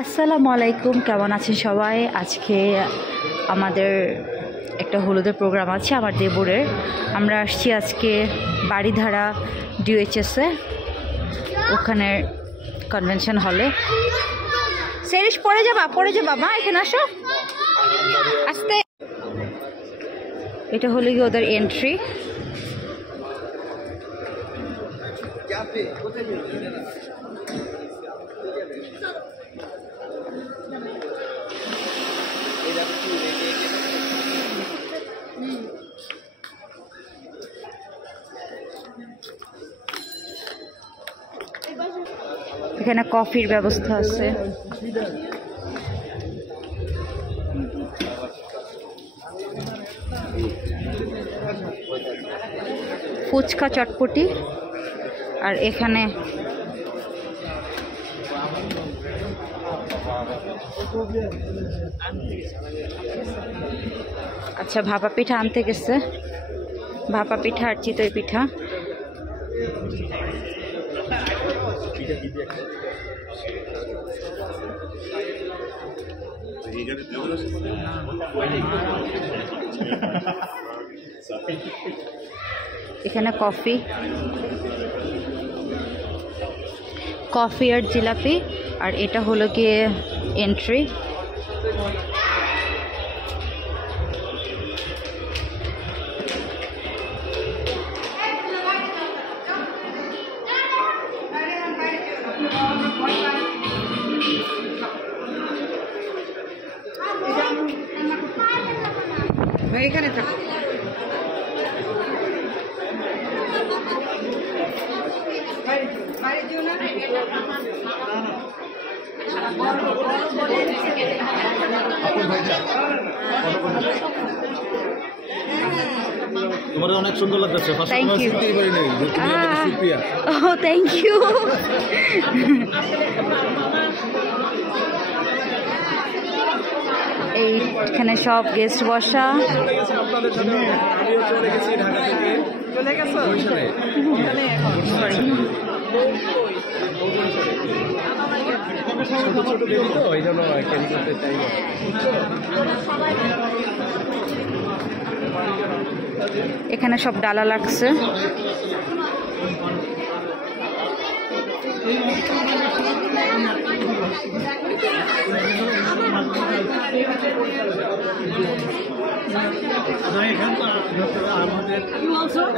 আসসালামু আলাইকুম, কেমন আছেন সবাই? আজকে আমাদের একটা হলুদের প্রোগ্রাম আছে আমার দেবরের। আমরা আসছি আজকে বাড়িধারা ডিউএইচএসে, ওখানে কনভেনশন হলে। সেরিশ পড়ে যাবা মা, এখানে আসো আস্তে। এটা হলো গিয়ে ওদের এন্ট্রি। এখানে কফির ব্যবস্থা আছে। ফুচকা, চটপটি, আর এখানে আচ্ছা ভাপা পিঠা আনতে গেছে, ভাপা পিঠা আর চিতই পিঠা। এখানে কফি আর জিলাপি, আর এটা হলো গিয়ে এন্ট্রি। এখানে থাকো। তোমার অনেক সুন্দর লাগতেছে। Thank you. ও থ্যাংক ইউ। এইখানে সব গেস্ট বসা। এখানে সব ডালা লাগছে।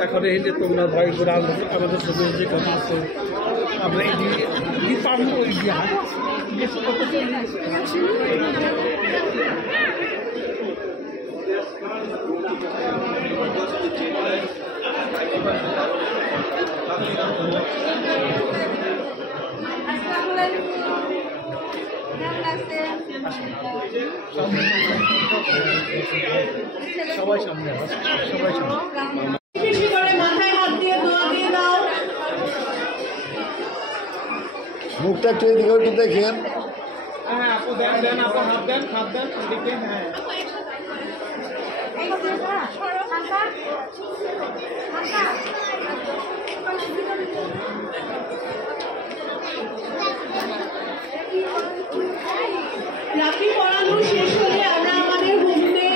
এখন এই যে তোমরা ভয় করে আমাদের ছবি যে কথা আছে, আমরা এই পারবো ওই সবাই সামনে, সবাই সামনে। মুখটা একটু এদিকে একটু দেখেন। হ্যাঁ আপু দেন আপনার হাত দেন এদিকে। হ্যাঁ রাখি পড়ানো শেষ হলে আমরা আমাদের হোমে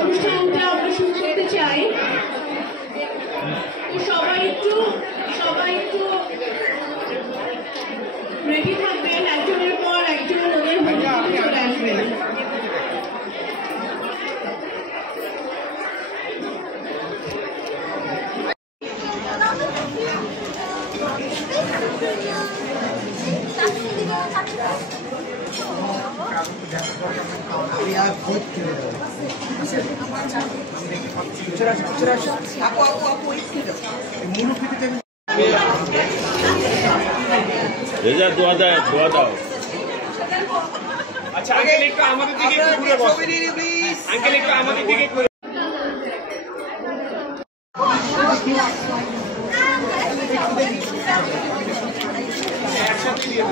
অনুষ্ঠানটা আমরা শুরু করতে চাই। সবাই একটু রেডি থাকবেন, একজনের পর একজন ওদের হোম থেকে চলে আসবেন। দোয়া দাও। আচ্ছা আঙ্কেল একটু আমাদের দিকে ঘুরে বসুন। আঙ্কেল একটু আমাদের দিকে ঘুরে। একসাথে দিয়ে